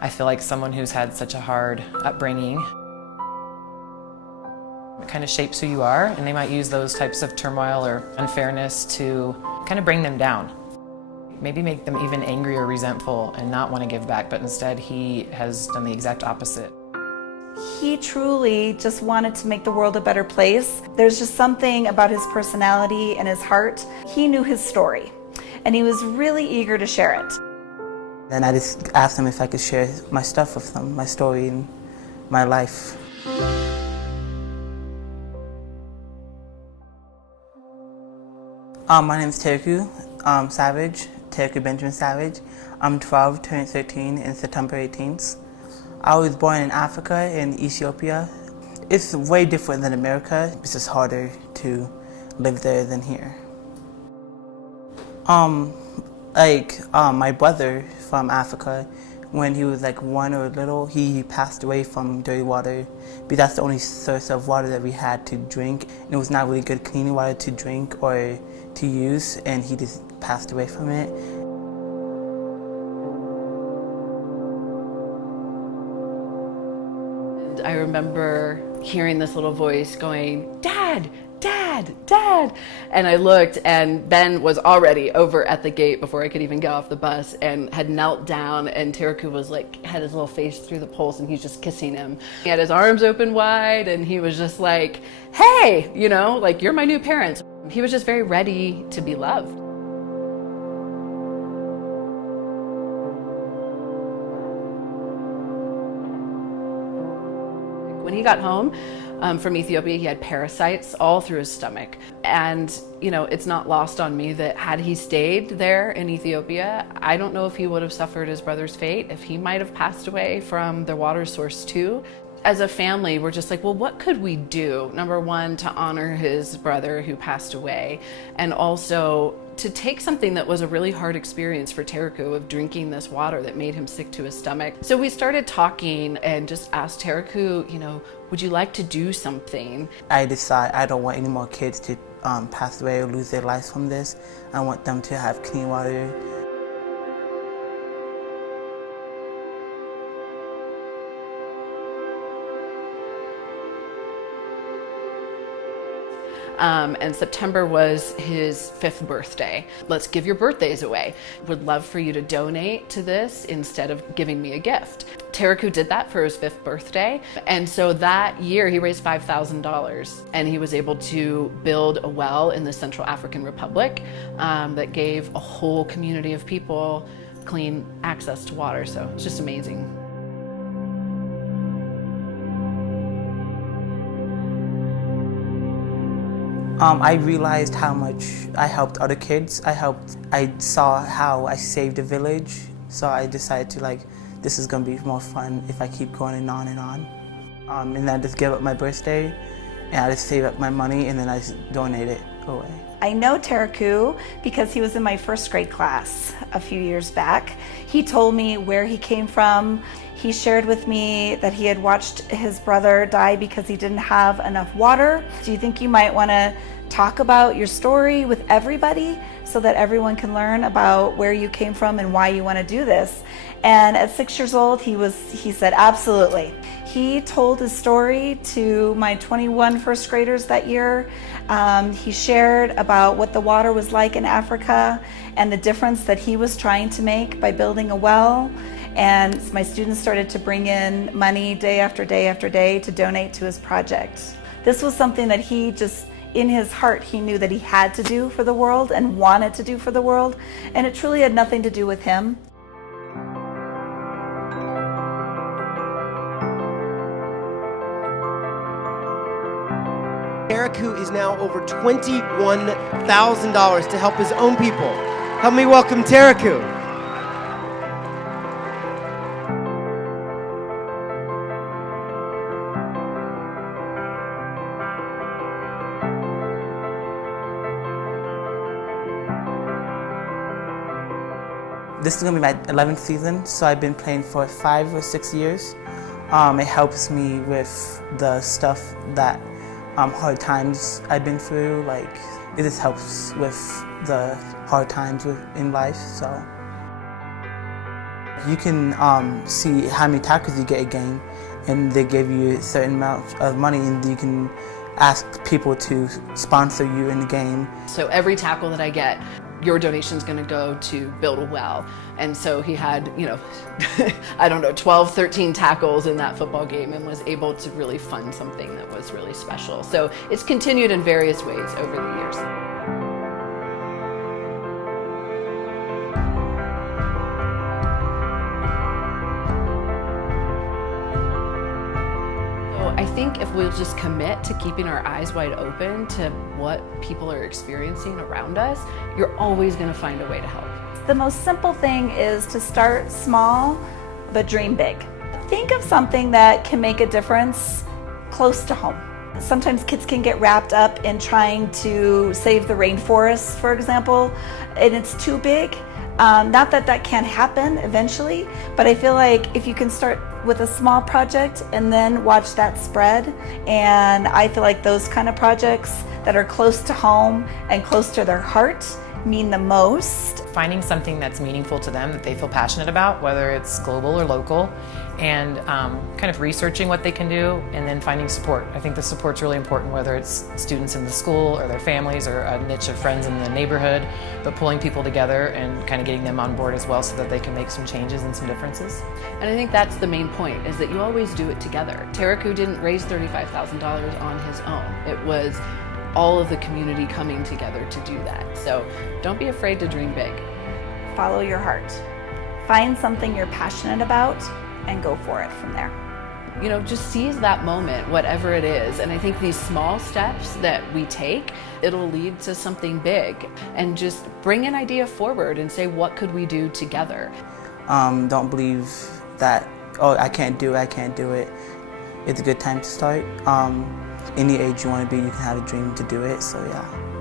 I feel like someone who's had such a hard upbringing, it kind of shapes who you are, and they might use those types of turmoil or unfairness to kind of bring them down. Maybe make them even angry or resentful and not want to give back, but instead he has done the exact opposite. He truly just wanted to make the world a better place. There's just something about his personality and his heart. He knew his story, and he was really eager to share it. And I just asked him if I could share my stuff with them, my story and my life. My name is Tariku Savage, Tariku Benjamin Savage. I'm 12, turning 13 in September 18th. I was born in Africa, in Ethiopia. It's way different than America. It's just harder to live there than here. My brother from Africa, when he was like 1 or little, he passed away from dirty water. But that's the only source of water that we had to drink. And it was not really good clean water to drink or to use, and he just passed away from it. I remember hearing this little voice going, "Dad, Dad, Dad!" And I looked, and Ben was already over at the gate before I could even get off the bus and had knelt down, and Tariku was like, had his little face through the poles, and he's just kissing him. He had his arms open wide, and he was just like, "Hey, you know, like, you're my new parents." He was just very ready to be loved. When he got home from Ethiopia, he had parasites all through his stomach. And, you know, it's not lost on me that had he stayed there in Ethiopia, I don't know if he would have suffered his brother's fate, if he might have passed away from the water source too. As a family, we're just like, well, what could we do? Number one, to honor his brother who passed away, and also to take something that was a really hard experience for Tariku of drinking this water that made him sick to his stomach. So we started talking and just asked Tariku, you know, would you like to do something? I decided I don't want any more kids to pass away or lose their lives from this. I want them to have clean water. And September was his 5th birthday. Let's give your birthdays away. Would love for you to donate to this instead of giving me a gift. Tariku did that for his 5th birthday. And so that year he raised $5,000, and he was able to build a well in the Central African Republic that gave a whole community of people clean access to water. So it's just amazing. I realized how much I helped other kids. I saw how I saved a village, so I decided to, like, this is gonna be more fun if I keep going on and on. And then I just gave up my birthday, and I just saved up my money, and then I just donate it away. I know Tariku because he was in my 1st grade class a few years back. He told me where he came from. He shared with me that he had watched his brother die because he didn't have enough water. Do you think you might want to talk about your story with everybody so that everyone can learn about where you came from and why you want to do this? And at 6 years old, he said, absolutely. He told his story to my 21 first graders that year. He shared about what the water was like in Africa and the difference that he was trying to make by building a well. And my students started to bring in money day after day after day to donate to his project. This was something that he just, in his heart, he knew that he had to do for the world and wanted to do for the world. And it truly had nothing to do with him. Tariku is now over $21,000 to help his own people. Help me welcome Tariku. This is going to be my 11th season, so I've been playing for 5 or 6 years. It helps me with the stuff that hard times I've been through. Like, it just helps with the hard times in life. So. You can see how many tackles you get a game, and they give you a certain amount of money, and you can ask people to sponsor you in the game. So every tackle that I get, your donation is going to go to build a well. And so he had, I don't know, 12, 13 tackles in that football game and was able to really fund something that was really special. So it's continued in various ways over the years. I think if we'll just commit to keeping our eyes wide open to what people are experiencing around us, you're always going to find a way to help. The most simple thing is to start small, but dream big. Think of something that can make a difference close to home. Sometimes kids can get wrapped up in trying to save the rainforest, for example, and it's too big. Not that that can't happen eventually, but I feel like if you can start with a small project and then watch that spread, and I feel like those kind of projects that are close to home and close to their heart mean the most. Finding something that's meaningful to them, that they feel passionate about, whether it's global or local, and kind of researching what they can do, and then finding support. I think the support's really important, whether it's students in the school or their families or a niche of friends in the neighborhood, but pulling people together and kind of getting them on board as well so that they can make some changes and some differences. And I think that's the main point, is that you always do it together. Tariku didn't raise $35,000 on his own. It was all of the community coming together to do that. So don't be afraid to dream big. Follow your heart. Find something you're passionate about and go for it from there. Just seize that moment, whatever it is. And I think these small steps that we take, it'll lead to something big. And just bring an idea forward and say, what could we do together? Don't believe that, oh, I can't do it. It's a good time to start. Any age you want to be, you can have a dream to do it, so yeah.